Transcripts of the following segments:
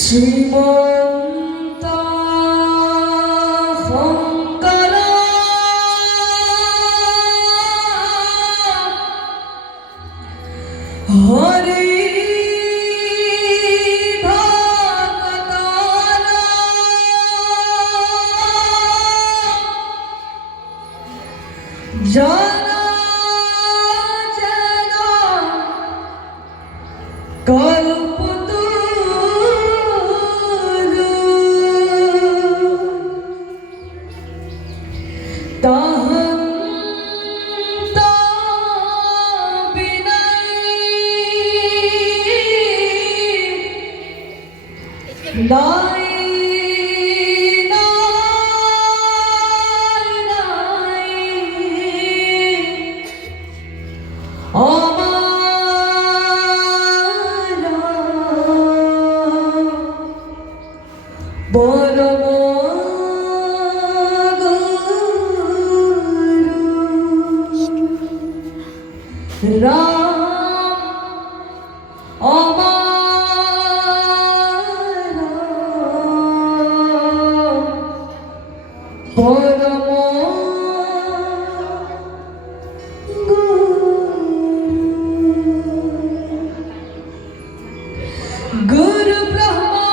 শ্রীমন্ত শঙ্কর হরি ভক্তন জন জন কল্পতু তাহং তা বিনয় নাই নাই আমার পরম রাম আমার পরম গুরু ব্রহ্মা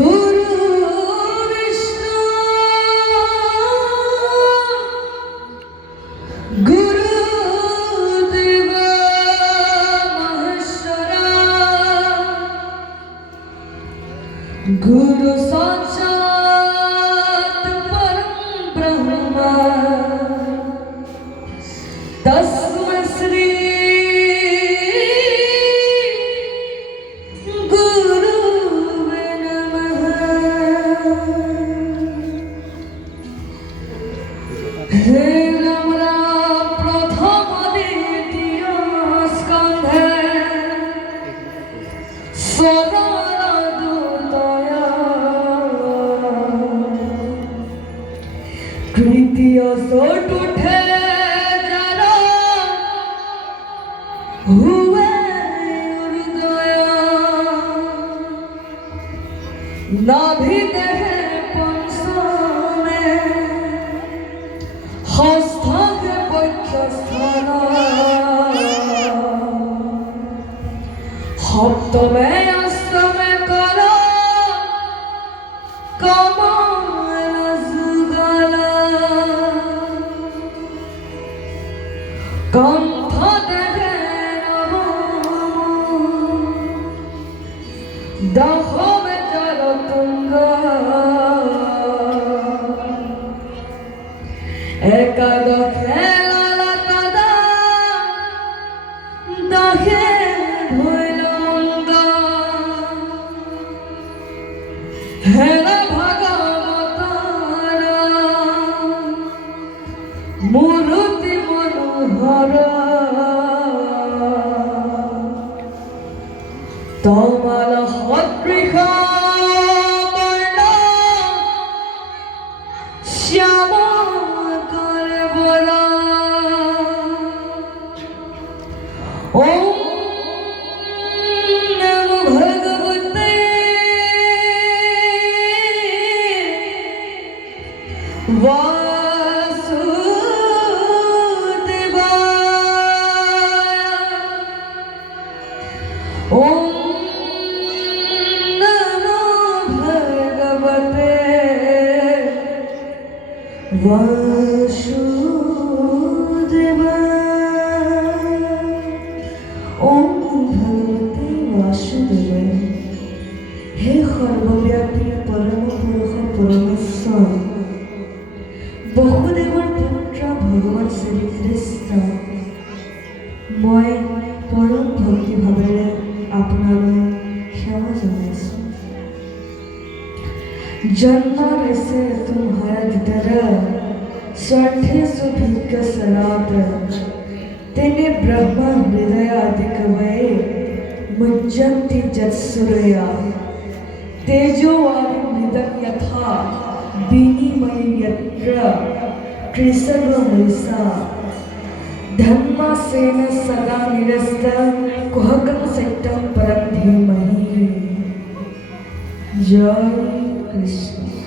গুরু বিষ্ণু গুরুদেব মহেশ্বরা গুরু সাক্ষাৎ পরম ব্রহ্ম তস্मै শ্রী গুরুবে নমঃ। হে আমরা প্রথম দ্বিতীয় স্কন্ধে সদানন্দয়া তৃতীয় চতুর্থে যারা হুয়ে হৃদয় নাভি দেহে পঞ্চমে হস্তকে বক্ষস্থান সপ্তমে অষ্টমে কর কমল যুগল কণ্ঠ দেহে দশমে জলতুঙ্গ একাদশে ললাটদা দশে ভৈলঙ্গ হের ভগবতর মূর্তি মনোহর তমাল সদৃশ বর্ণ শ্যাম করবরা ওম নমো ভগবতে বাসুদেবায় ওম নমো ভগবতে वासुदेवाय ओम भगवते वासुदेवाय। हे सर्वव्यापी परम पुरुष परमेश्वर बहुदेवर पुत्र भगवान श्री कृष्ण मैं परम भक्ति जन्मारसे तुम्हारा स्वार्थे सुभिकसनात तेने ब्रह्म हृदयादिकवये मुज्जन्ति जत्सुरया तेजोवारि मृदं यथा विनिमयं यत्र त्रिसर्वमृषा धर्मासेन सदा निरस्तं कुहकं सत्यं परं धीमहि। जय कृष्ण।